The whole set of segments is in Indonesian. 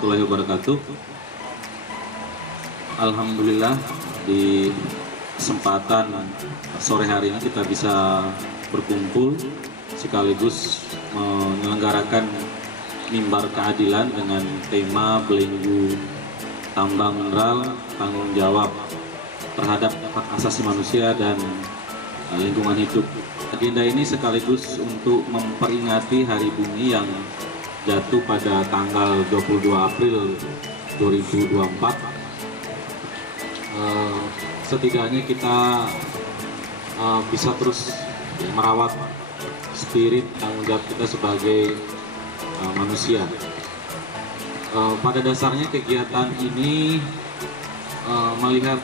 warahmatullahi wabarakatuh. Alhamdulillah di kesempatan sore hari ini kita bisa berkumpul sekaligus menyelenggarakan mimbar keadilan dengan tema belenggu tambang mineral tanggung jawab terhadap hak asasi manusia dan lingkungan hidup. Agenda ini sekaligus untuk memperingati Hari Bumi yang jatuh pada tanggal 22 April 2024. Setidaknya kita bisa terus merawat spirit tanggung jawab kita sebagai manusia. Pada dasarnya kegiatan ini melihat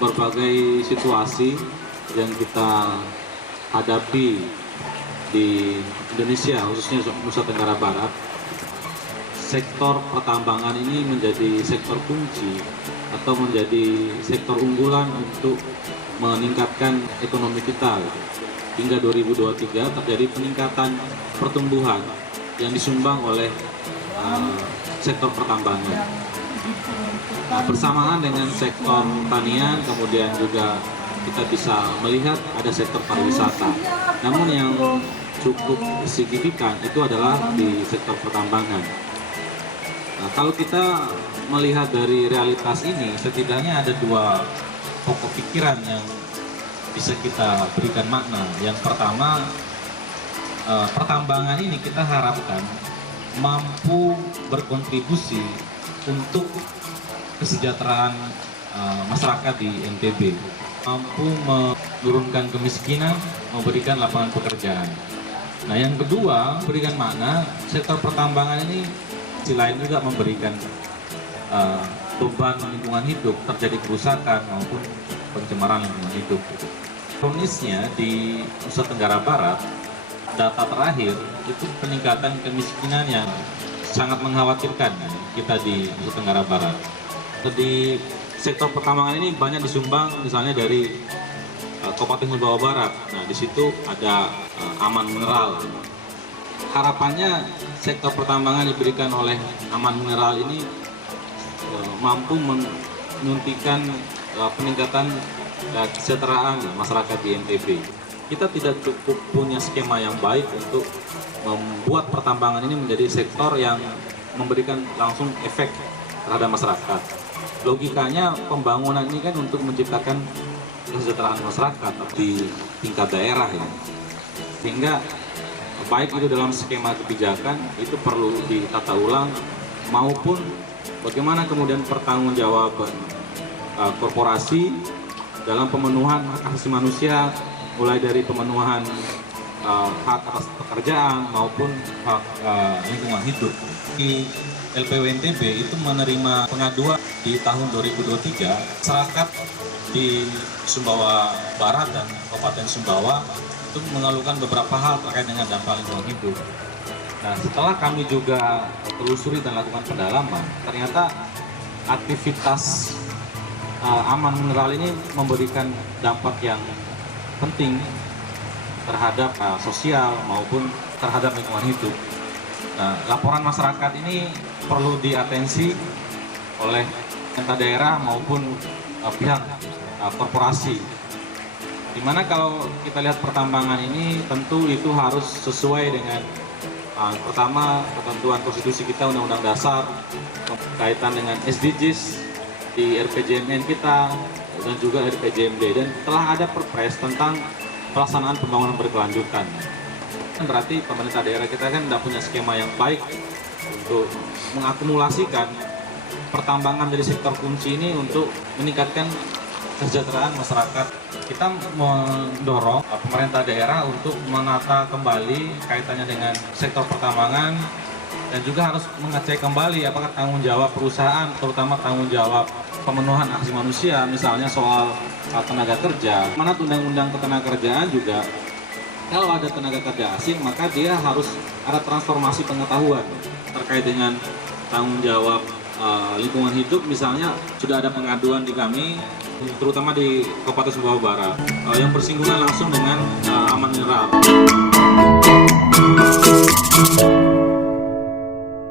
berbagai situasi yang kita hadapi di Indonesia, khususnya Nusa Tenggara Barat. Sektor pertambangan ini menjadi sektor kunci atau menjadi sektor unggulan untuk meningkatkan ekonomi kita. Hingga 2023 terjadi peningkatan pertumbuhan yang disumbang oleh sektor pertambangan. Bersamaan dengan sektor pertanian, kemudian juga kita bisa melihat ada sektor pariwisata. Namun yang cukup signifikan itu adalah di sektor pertambangan. Nah, kalau kita melihat dari realitas ini, setidaknya ada dua pokok pikiran yang bisa kita berikan makna. Yang pertama, pertambangan ini kita harapkan mampu berkontribusi untuk kesejahteraan masyarakat di NTB, mampu menurunkan kemiskinan, memberikan lapangan pekerjaan. Nah, yang kedua, berikan makna sektor pertambangan ini di lain juga memberikan beban lingkungan hidup, terjadi kerusakan maupun pencemaran lingkungan hidup. Kronisnya di Nusa Tenggara Barat, data terakhir itu peningkatan kemiskinan yang sangat mengkhawatirkan kita di Nusa Tenggara Barat. Di sektor pertambangan ini banyak disumbang misalnya dari Kabupaten Sumbawa Barat. Nah, di situ ada Aman Mineral. Harapannya sektor pertambangan diberikan oleh Aman Mineral ini mampu menyuntikkan peningkatan kesejahteraan masyarakat di NTB. Kita tidak cukup punya skema yang baik untuk membuat pertambangan ini menjadi sektor yang memberikan langsung efek terhadap masyarakat. Logikanya pembangunan ini kan untuk menciptakan kesejahteraan masyarakat di tingkat daerah ya. Sehingga baik itu dalam skema kebijakan itu perlu ditata ulang maupun bagaimana kemudian pertanggungjawaban korporasi dalam pemenuhan hak asasi manusia, mulai dari pemenuhan hak atas pekerjaan maupun hak lingkungan hidup. Di LPW NTB itu menerima pengaduan di tahun 2023, masyarakat di Sumbawa Barat dan Kabupaten Sumbawa itu mengeluhkan beberapa hal terkait dengan dampak lingkungan hidup. Nah, setelah kami juga telusuri dan lakukan pendalaman, ternyata aktivitas Aman Mineral ini memberikan dampak yang penting terhadap sosial maupun terhadap lingkungan hidup. Nah, laporan masyarakat ini perlu diatensi oleh pemerintah daerah maupun pihak korporasi. Dimana kalau kita lihat pertambangan ini tentu itu harus sesuai dengan pertama ketentuan konstitusi kita, Undang-Undang Dasar, kaitan dengan SDGs di RPJMN kita dan juga RPJMD, dan telah ada perpres tentang pelaksanaan pembangunan berkelanjutan. Berarti pemerintah daerah kita kan tidak punya skema yang baik untuk mengakumulasikan pertambangan dari sektor kunci ini untuk meningkatkan kesejahteraan masyarakat. Kita mendorong pemerintah daerah untuk menata kembali kaitannya dengan sektor pertambangan dan juga harus mengecek kembali apakah tanggung jawab perusahaan, terutama tanggung jawab pemenuhan hak asasi manusia, misalnya soal tenaga kerja. Mana undang-undang ketenagakerjaan juga, kalau ada tenaga kerja asing maka dia harus ada transformasi pengetahuan terkait dengan tanggung jawab lingkungan hidup. Misalnya sudah ada pengaduan di kami, terutama di Kabupaten Sumbawa Barat, yang bersinggungan langsung dengan